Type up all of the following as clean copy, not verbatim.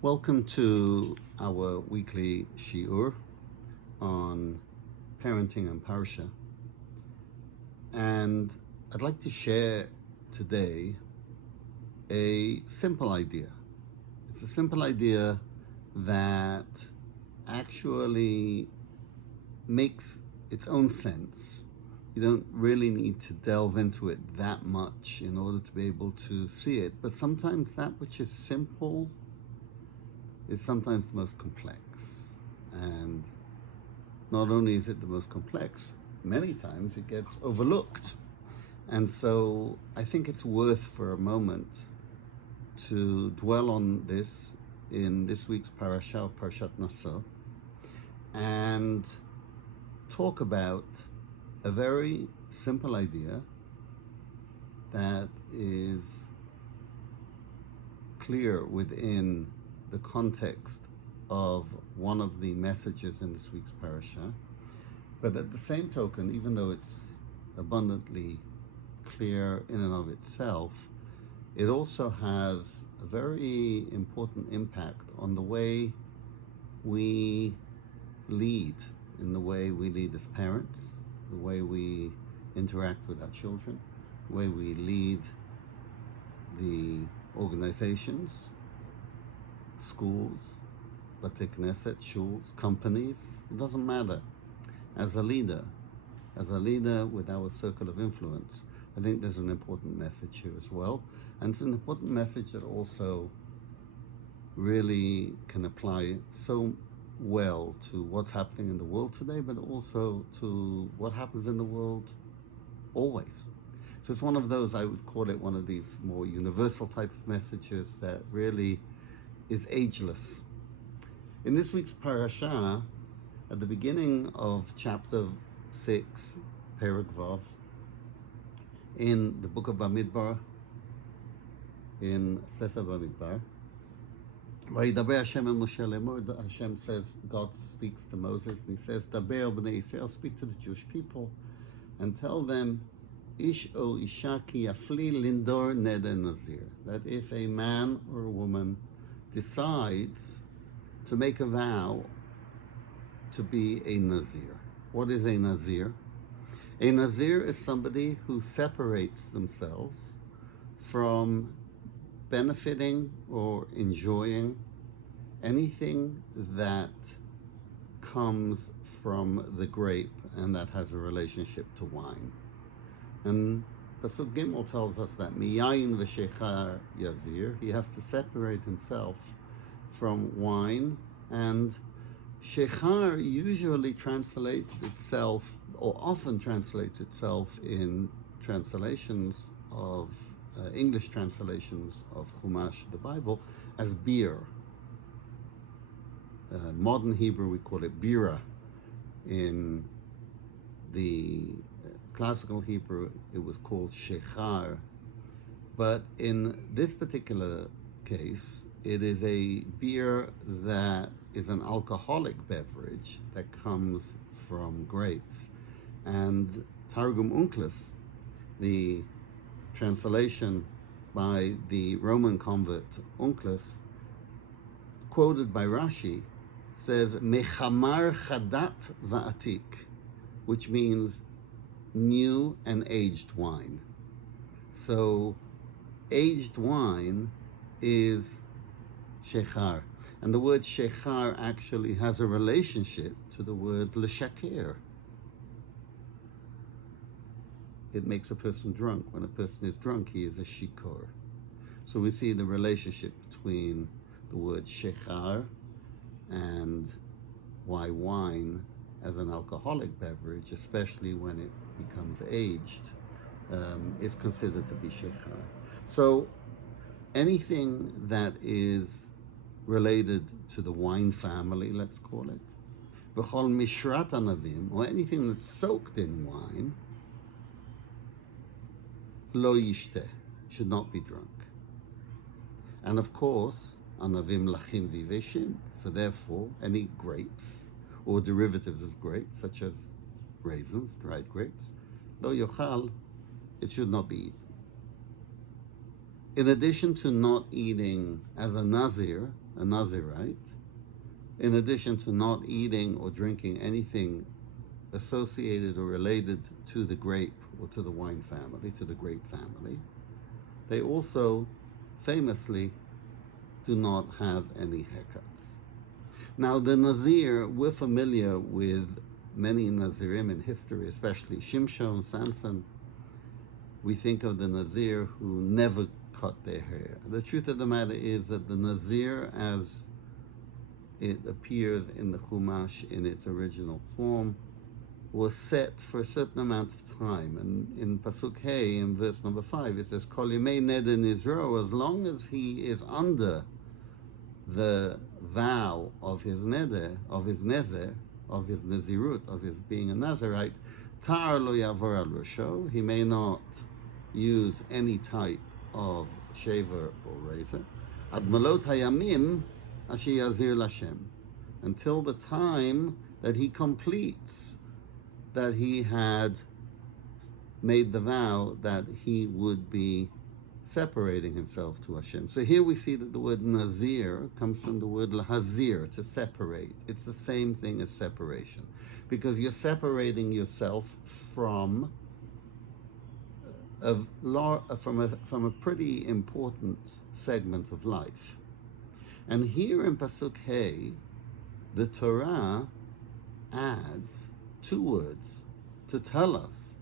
Welcome to our weekly shiur on parenting and Parasha. And I'd like to share today a simple idea. It's a simple idea that actually makes its own sense. You don't really need to delve into it that much in order to be able to see it, but sometimes that which is simple is sometimes the most complex. And not only is it the most complex, many times it gets overlooked. And so I think it's worth for a moment to dwell on this in this week's Parasha of Parashat Naso and talk about a very simple idea that is clear within the context of one of the messages in this week's parasha, but at the same token, even though it's abundantly clear in and of itself, it also has a very important impact on the way we lead, in the way we lead as parents, the way we interact with our children, the way we lead the organizations, schools, Bate Knesset, shuls, companies, it doesn't matter. As a leader with our circle of influence, I think there's an important message here as well. And it's an important message that also really can apply so well to what's happening in the world today, but also to what happens in the world always. So it's one of those, I would call it one of these more universal type of messages that really is ageless. In this week's parasha, at the beginning of chapter 6, Perek Vav, in the book of Bamidbar, in Sefer Bamidbar, Vayidaber Hashem el Moshe lemor, Hashem says, God speaks to Moses, and he says, Daber b'nei Yisrael, speak to the Jewish people, and tell them, Ish o isha ki yafli lindor neder Nazir, that if a man or a woman decides to make a vow to be a Nazir. What is a Nazir? A Nazir is somebody who separates themselves from benefiting or enjoying anything that comes from the grape and that has a relationship to wine. And Pasuk Gimel tells us that miyayin v'shechar yazir, he has to separate himself from wine, and shechar usually translates itself, or often translates itself in translations of English translations of Chumash, the Bible, as beer. Modern Hebrew, we call it bira. In the classical Hebrew, it was called shechar. But in this particular case, it is a beer that is an alcoholic beverage that comes from grapes. And Targum Unclus, the translation by the Roman convert Unclus, quoted by Rashi, says, Mechamar chadat va'atik, which means new and aged wine. So aged wine is shechar. And the word shechar actually has a relationship to the word l'shaker. It makes a person drunk. When a person is drunk, he is a shikor. So we see the relationship between the word shechar and why wine as an alcoholic beverage, especially when it becomes aged, is considered to be shechar. So anything that is related to the wine family, let's call it, v'chol mishrat anavim, or anything that's soaked in wine, lo yishteh, should not be drunk. And of course, anavim lachim viveshim, so therefore any grapes or derivatives of grapes, such as raisins, dried grapes, lo yochal, it should not be eaten. in addition to not eating as a Nazir, a Nazirite, in addition to not eating or drinking anything associated or related to the grape or to the wine family, to the grape family, they also famously do not have any haircuts. Now, the Nazir, we're familiar with many Nazirim in history, especially Shimshon, Samson. We think of the Nazir who never cut their hair. The truth of the matter is that the Nazir, as it appears in the Chumash in its original form, was set for a certain amount of time. And in Pasuk Hey, in verse number 5, it says, Kol Yemei Neder Nizro, as long as he is under the vow of his neder, of his nezer, of his nazirut, of his being a Nazirite, tar lo yavor al rosho, he may not use any type of shaver or razor, ad malot hayamim asher yazir lashem, until the time that he completes, that he had made the vow that he would be separating himself to Hashem. So here we see that the word Nazir comes from the word lahazir, to separate. It's the same thing as separation, because you're separating yourself from from a pretty important segment of life. And here in Pasuk Hey, the Torah adds 2 words to tell us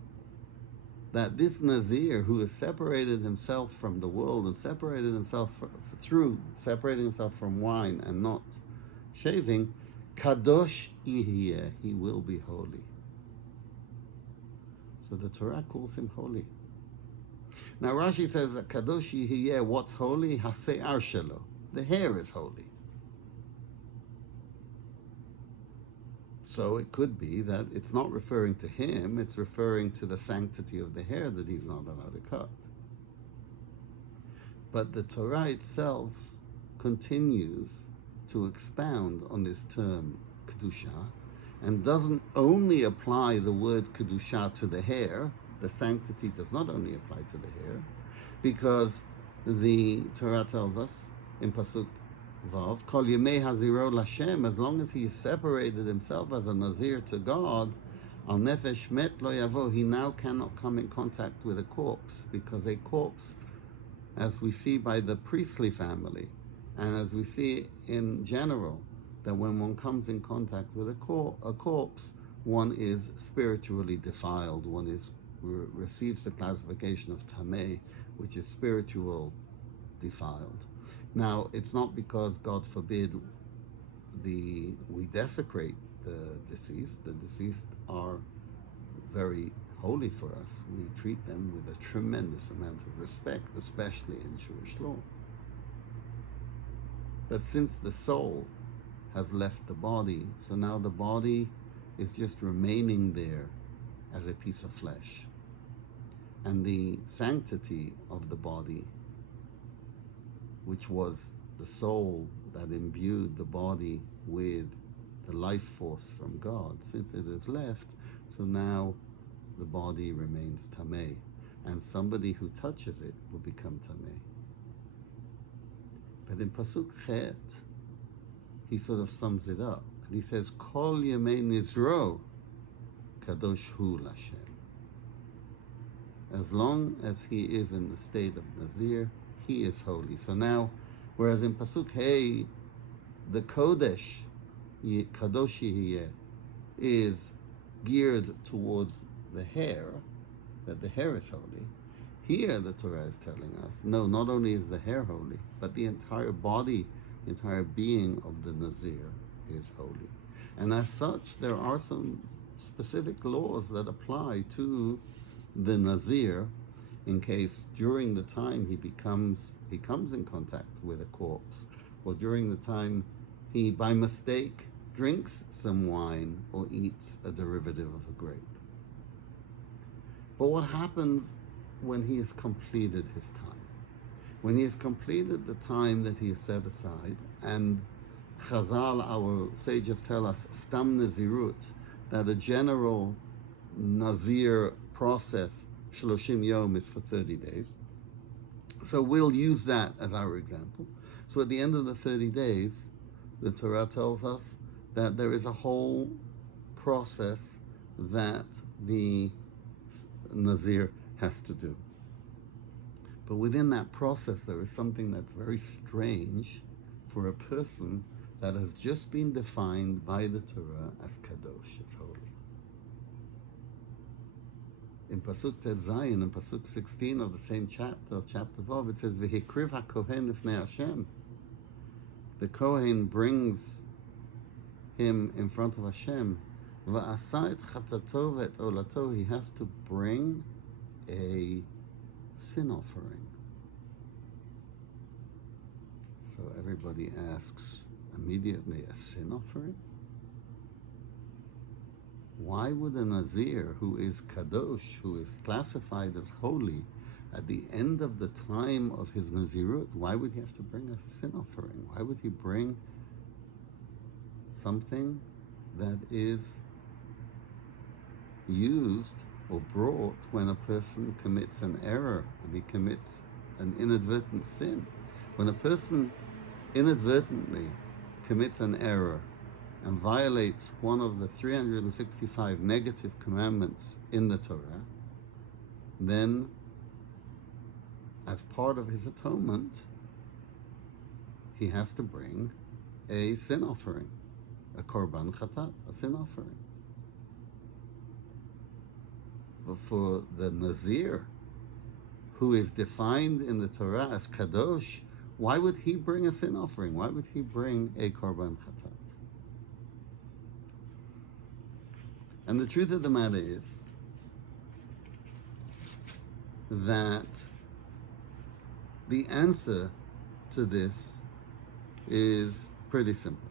that this Nazir, who has separated himself from the world and separated himself through separating himself from wine and not shaving, kadosh yihiyeh, he will be holy. So the Torah calls him holy. Now Rashi says that kadosh yihiyeh, what's holy? Hase'ar shelo, the hair is holy. So it could be that it's not referring to him, it's referring to the sanctity of the hair that he's not allowed to cut. But the Torah itself continues to expound on this term, Kedusha, and doesn't only apply the word Kedusha to the hair. The sanctity does not only apply to the hair, because the Torah tells us in Pasuk Vav, Kol Yemei Haziro Lashem, as long as he separated himself as a Nazir to God, Al Nefesh Met Lo Yavo, he now cannot come in contact with a corpse, because a corpse, as we see by the priestly family, and as we see in general, that when one comes in contact with a corpse, one is spiritually defiled, one receives the classification of Tameh, which is spiritual defiled. Now, it's not because, God forbid, we desecrate the deceased. The deceased are very holy for us. We treat them with a tremendous amount of respect, especially in Jewish law. But since the soul has left the body, so now the body is just remaining there as a piece of flesh. And the sanctity of the body, which was the soul that imbued the body with the life force from God, since it has left, so now the body remains tameh, and somebody who touches it will become tameh. But in Pasuk Chet, he sort of sums it up, and he says, Kol Yemei Nizro Kadosh Hu Lashem. As long as he is in the state of Nazir, he is holy. So now, whereas in Pasuk Hey, the Kodesh, Kadosh Yihiyeh, is geared towards the hair, that the hair is holy, here the Torah is telling us, no, not only is the hair holy, but the entire body, the entire being of the Nazir is holy. And as such, there are some specific laws that apply to the Nazir, in case during the time he comes in contact with a corpse, or during the time he by mistake drinks some wine or eats a derivative of a grape. But what happens when he has completed his time? When he has completed the time that he has set aside, and Chazal, our sages, tell us, Stam Nazirut, that a general Nazir process, Shloshim Yom, is for 30 days. So we'll use that as our example. So at the end of the 30 days, the Torah tells us that there is a whole process that the Nazir has to do. But within that process, there is something that's very strange for a person that has just been defined by the Torah as Kadosh, as holy. In Pasuk Tet Zayin, in Pasuk 16 of the same chapter, of chapter Vav, it says, V'hikriv HaKohen Lifnei Hashem. The Kohen brings him in front of Hashem. V'asa et chatato v'et olato. He has to bring a sin offering. So everybody asks immediately, a sin offering? Why would a Nazir who is Kadosh, who is classified as holy, at the end of the time of his Nazirut, why would he have to bring a sin offering? Why would he bring something that is used or brought when a person commits an error, when he commits an inadvertent sin? When a person inadvertently commits an error and violates one of the 365 negative commandments in the Torah, then as part of his atonement, he has to bring a sin offering, a korban chatat, a sin offering. But for the Nazir, who is defined in the Torah as kadosh, why would he bring a sin offering? Why would he bring a korban chatat? And the truth of the matter is that the answer to this is pretty simple.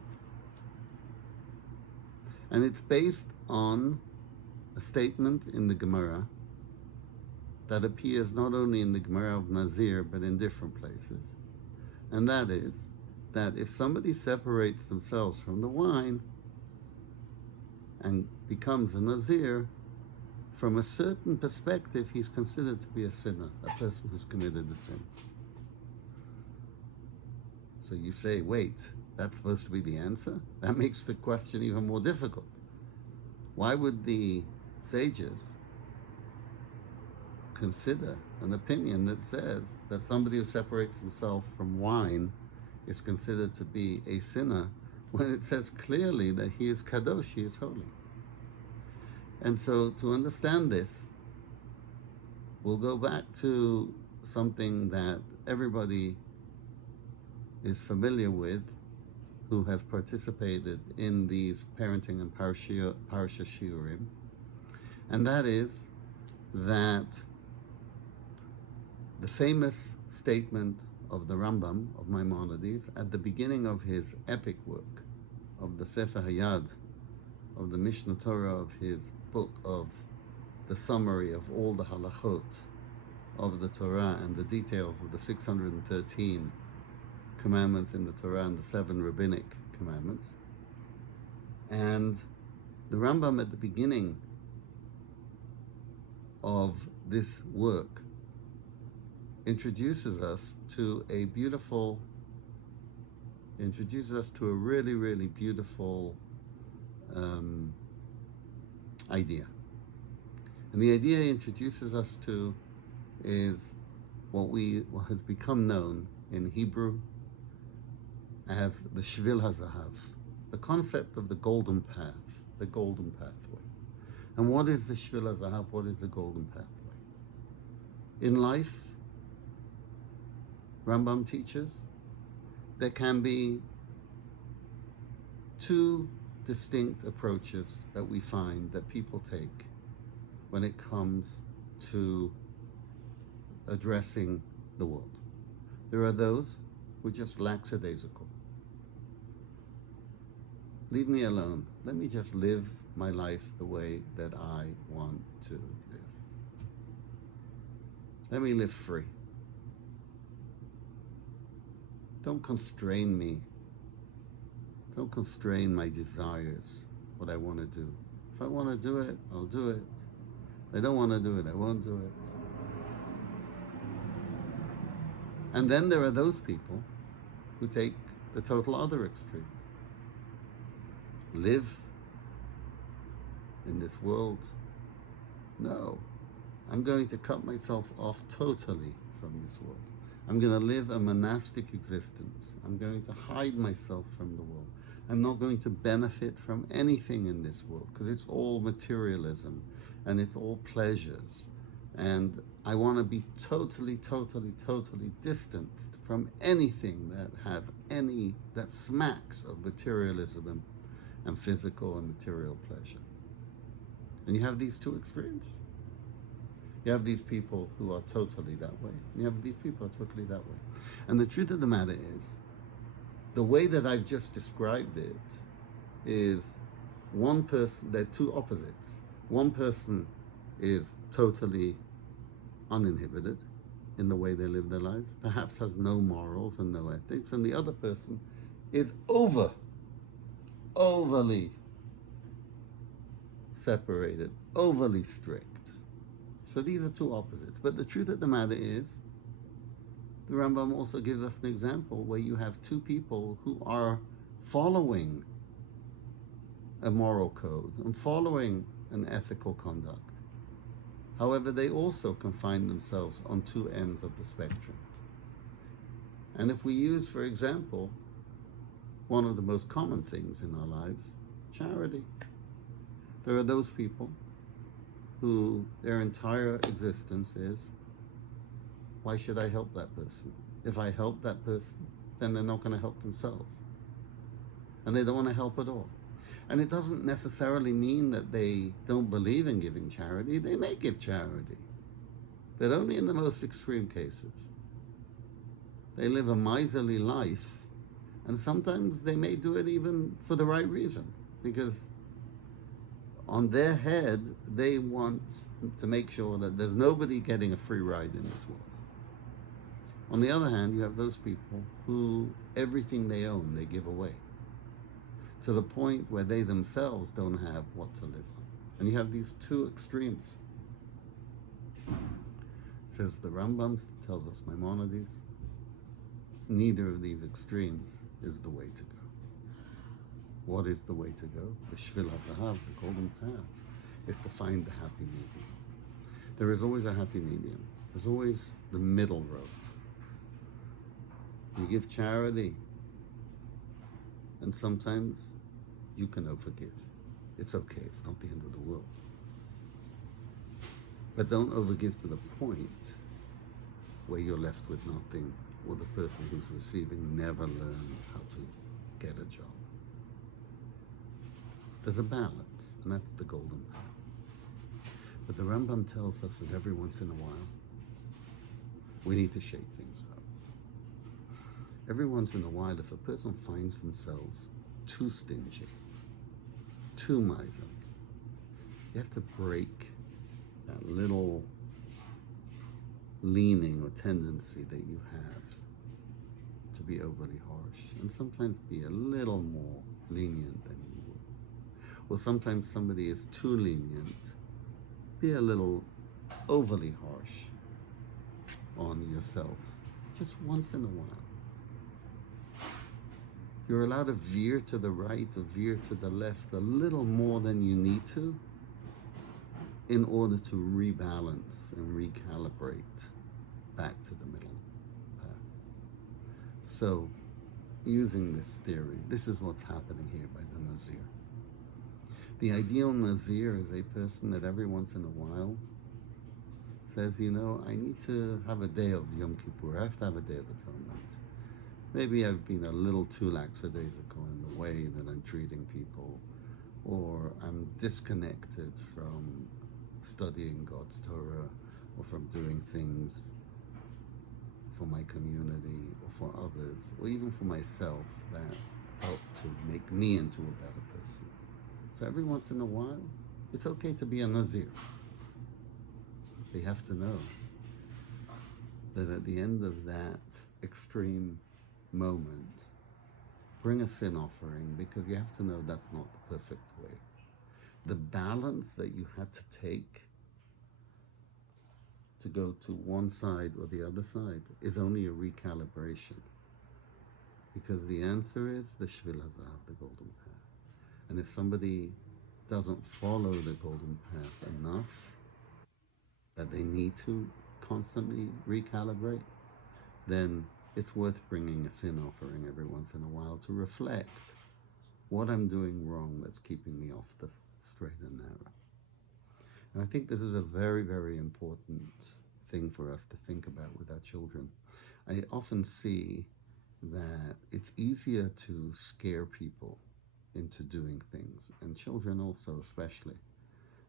And it's based on a statement in the Gemara that appears not only in the Gemara of Nazir, but in different places. And that is that if somebody separates themselves from the wine and becomes a Nazir, from a certain perspective, he's considered to be a sinner, a person who's committed a sin. So you say, wait, that's supposed to be the answer? That makes the question even more difficult. Why would the sages consider an opinion that says that somebody who separates himself from wine is considered to be a sinner when it says clearly that he is kadosh, he is holy? And so to understand this, we'll go back to something that everybody is familiar with who has participated in these parenting and Parasha Shiurim, and that is that the famous statement of the Rambam, of Maimonides, at the beginning of his epic work, of the Sefer Hayad, of the Mishnah Torah, of his book of the summary of all the halachot of the Torah and the details of the 613 commandments in the Torah and the 7 rabbinic commandments. And the Rambam at the beginning of this work introduces us to a really, really beautiful idea. And the idea he introduces us to is what has become known in Hebrew as the Shvil HaZahav, the concept of the golden path, the golden pathway. And what is the Shvil HaZahav? What is the golden pathway? In life, Rambam teaches, there can be two distinct approaches that we find that people take when it comes to addressing the world. There are those who are just lackadaisical. Leave me alone. Let me just live my life the way that I want to live. Let me live free. Don't constrain me. Don't constrain my desires, what I want to do. If I want to do it, I'll do it. If I don't want to do it, I won't do it. And then there are those people who take the total other extreme. Live in this world. No, I'm going to cut myself off totally from this world. I'm going to live a monastic existence. I'm going to hide myself from the world. I'm not going to benefit from anything in this world because it's all materialism and it's all pleasures. And I want to be totally, totally, totally distanced from anything that smacks of materialism and physical and material pleasure. And you have these two extremes. You have these people who are totally that way. And you have these people who are totally that way. And the truth of the matter is, the way that I've just described it is one person, they're two opposites. One person is totally uninhibited in the way they live their lives, perhaps has no morals and no ethics, and the other person is overly separated, overly strict. So these are two opposites. But the truth of the matter is, the Rambam also gives us an example where you have two people who are following a moral code and following an ethical conduct. However, they also can find themselves on two ends of the spectrum. And if we use, for example, one of the most common things in our lives, charity. There are those people who their entire existence is, why should I help that person? If I help that person, then they're not going to help themselves. And they don't want to help at all. And it doesn't necessarily mean that they don't believe in giving charity. They may give charity, but only in the most extreme cases. They live a miserly life, and sometimes they may do it even for the right reason, because on their head, they want to make sure that there's nobody getting a free ride in this world. On the other hand, you have those people who everything they own, they give away, to the point where they themselves don't have what to live on. And you have these two extremes. Says the Rambam, tells us Maimonides, neither of these extremes is the way to go. What is the way to go? The Shvil HaZahav, the golden path, is to find the happy medium. There is always a happy medium. There's always the middle road. You give charity, and sometimes you can overgive. It's okay, it's not the end of the world. But don't overgive to the point where you're left with nothing, or the person who's receiving never learns how to get a job. There's a balance, and that's the golden path. But the Rambam tells us that every once in a while, we need to shake things up. Every once in a while, if a person finds themselves too stingy, too miserly, you have to break that little leaning or tendency that you have to be overly harsh, and sometimes be a little more lenient than you would. Or sometimes somebody is too lenient, be a little overly harsh on yourself, just once in a while. You're allowed to veer to the right or veer to the left a little more than you need to in order to rebalance and recalibrate back to the middle path. So, using this theory, this is what's happening here by the Nazir. The ideal Nazir is a person that every once in a while says, you know, I need to have a day of Yom Kippur. I have to have a day of atonement. Maybe I've been a little too lackadaisical in the way that I'm treating people, or I'm disconnected from studying God's Torah, or from doing things for my community, or for others, or even for myself that help to make me into a better person. So every once in a while, it's okay to be a Nazir. They have to know that at the end of that extreme moment, bring a sin offering, because you have to know that's not the perfect way. The balance that you had to take to go to one side or the other side is only a recalibration, because the answer is the Shvil HaZahav, the golden path. And if somebody doesn't follow the golden path enough, that they need to constantly recalibrate, then it's worth bringing a sin offering every once in a while to reflect what I'm doing wrong that's keeping me off the straight and narrow. And I think this is a very, very important thing for us to think about with our children. I often see that it's easier to scare people into doing things, and children also, especially.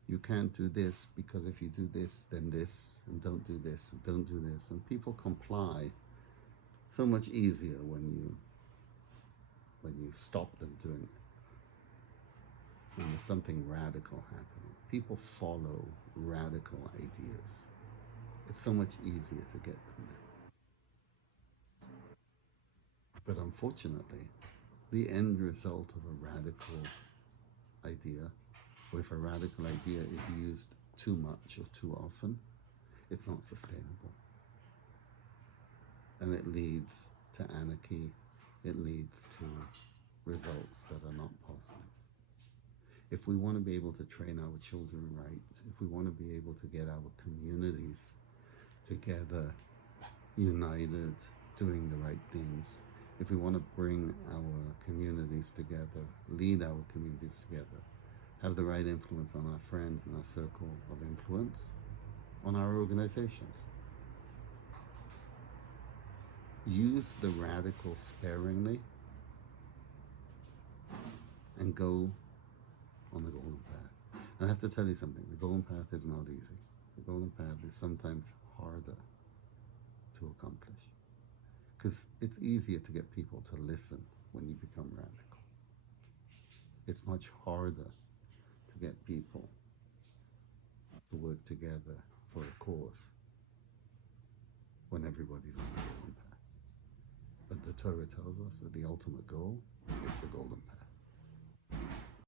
You can't do this because if you do this, then this, and don't do this, and don't do this. And people comply so much easier when you stop them doing it. When there's something radical happening, people follow radical ideas. It's so much easier to get them there. But unfortunately, the end result of a radical idea, or if a radical idea is used too much or too often, it's not sustainable. And it leads to anarchy, it leads to results that are not positive. If we want to be able to train our children right, if we want to be able to get our communities together, united, doing the right things, if we want to bring our communities together, lead our communities together, have the right influence on our friends and our circle of influence, on our organizations, use the radical sparingly and go on the golden path. And I have to tell you something, the golden path is not easy. The golden path is sometimes harder to accomplish, because it's easier to get people to listen when you become radical. It's much harder to get people to work together for a cause when everybody's on the golden path. But the Torah tells us that the ultimate goal is the golden path.